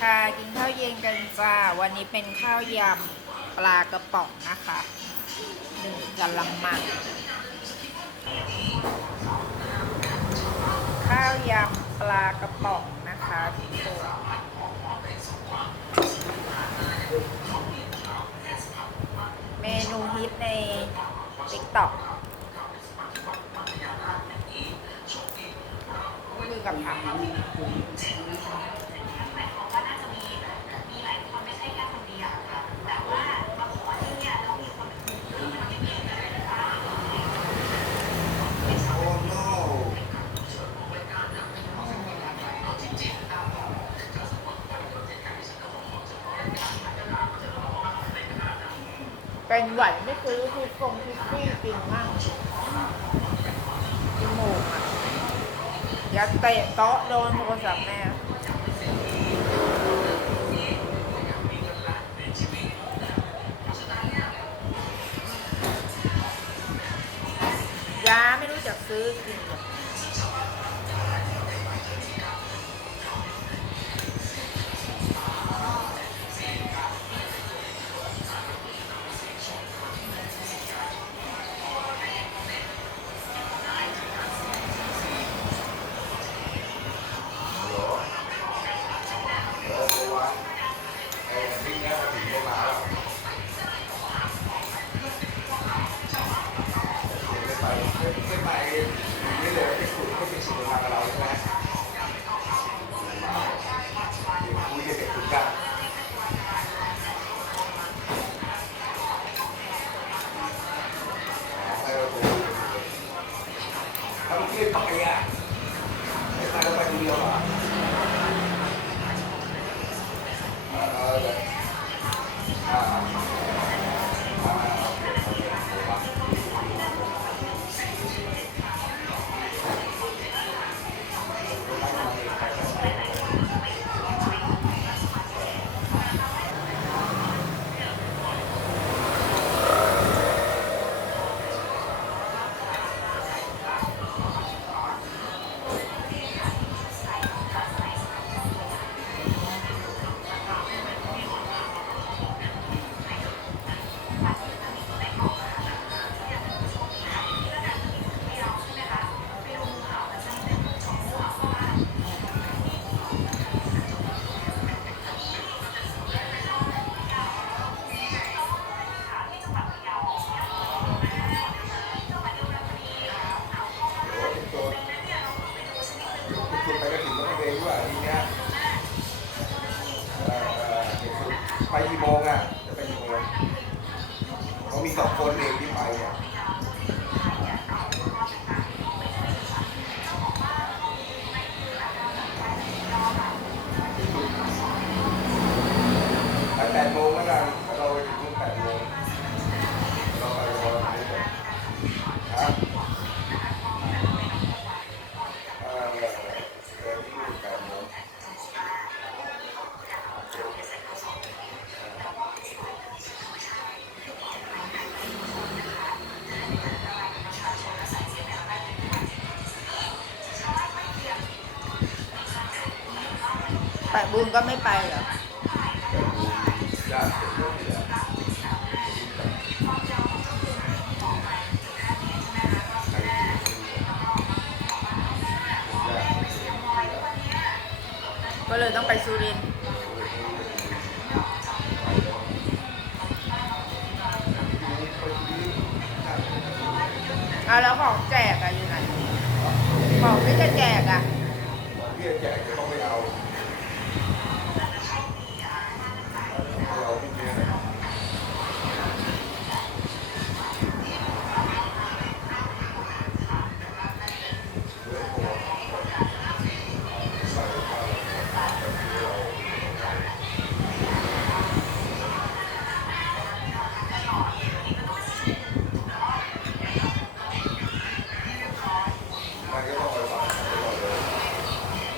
ค่ะกินข้าวเย็นกันจ้า วันนี้เป็นข้าวยำปลากระป๋องนะคะหนึ่งกะละมังข้าวยำปลากระป๋องนะคะทุกคนเมนูฮิตใน TikTok คือกับผัก โอ้ no เป็นหวัดไม่ซื้อคือฟงทิฟฟี่จริงมากจมูกอะอย่าเตะโต๊ะโดนโทรศัพท์แม่ยาไม่รู้จักซื้อ ไปไม่เลยที่คุณก็เป็นสิ่งมากับเราใช่ไหม ไปกี่โมงอะ จะไปกี่โมงเขามีสองคนเองที่ไปอะ ไปบุญก็ไม่ไปเหรอก็เลยต้องไปสุรินทร์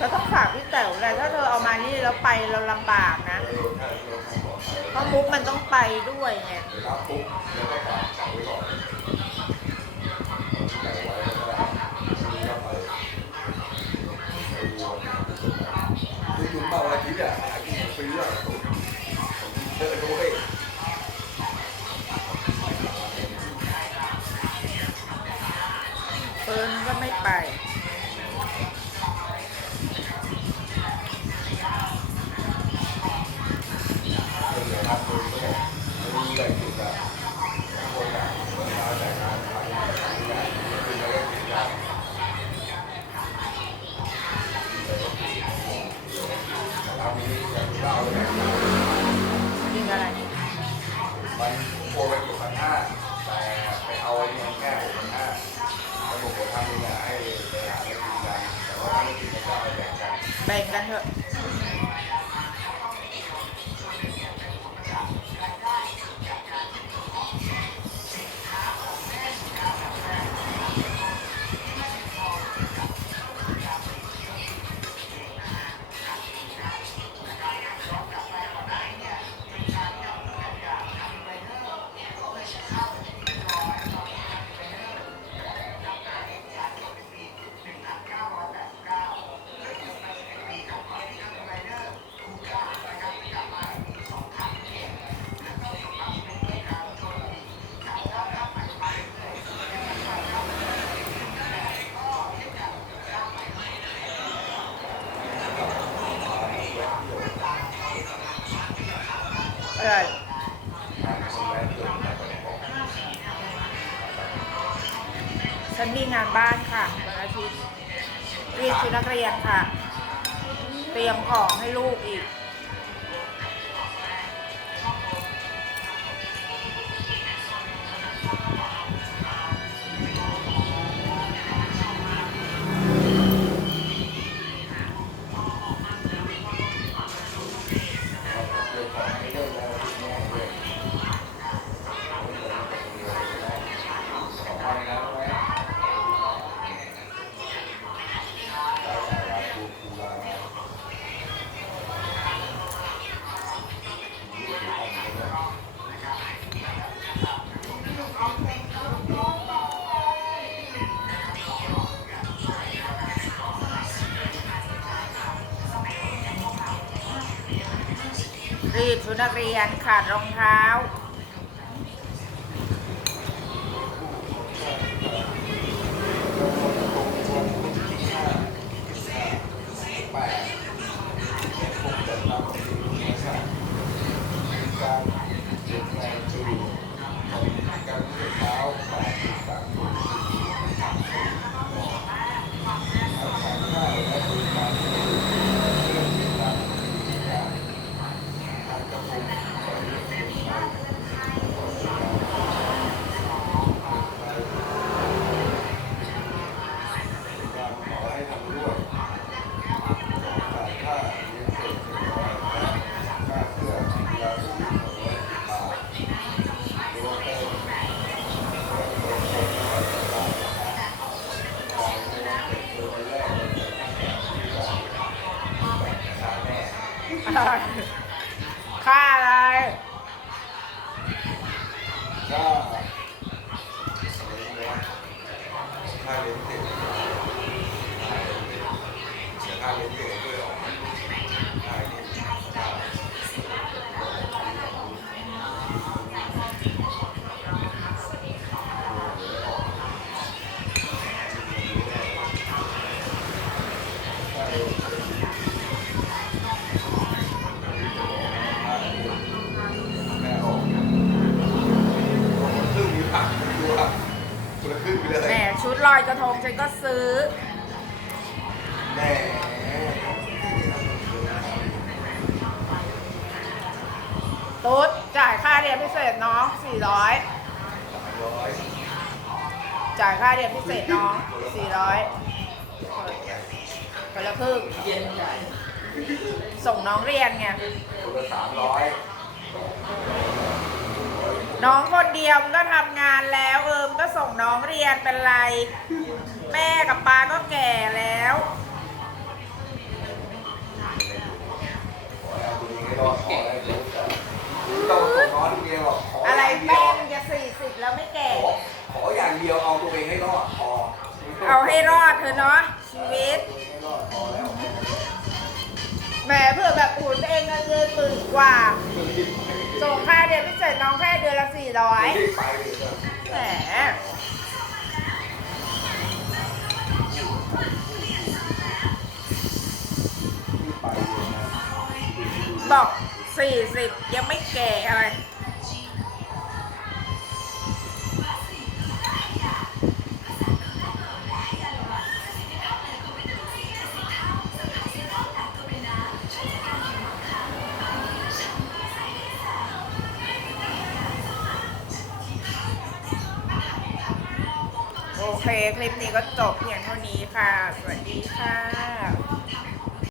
เราต้องฝากพี่แต๋วแหละถ้าเธอเอามานี่แล้วไปเราลำบากนะ เพราะมุกมันต้องไปด้วยไงเอิร์นก็ไม่ไป บ่งกันแบ่งกันเถอะ งานบ้านค่ะวันอาทิตย์รีดชุดนักเรียนค่ะ เตรียมของให้ลูกอีก ชุดนักเรียนขาดรองเท้า แหมชุดลอยกระทงฉันก็ซื้อ แม่ ตุ๊ดจ่ายค่าเรียนพิเศษน้อง400ร้อยจ่ายค่าเรียนพิเศษน้อง400คนละครึ่งส่งน้องเรียนไงคนละสามร้อยน้องคนเดียวมันก็ทำงานแล้ว เอิมก็ส่งน้องเรียนเป็นไร แม่กับป้าก็แก่แล้ว ษพิเศษน้องแค่เดือนละสี่ร้อยแหมบอกสี่สิบยังไม่แก่อะไร คลิปนี้ก็จบเพียงเท่านี้ค่ะ สวัสดีค่ะ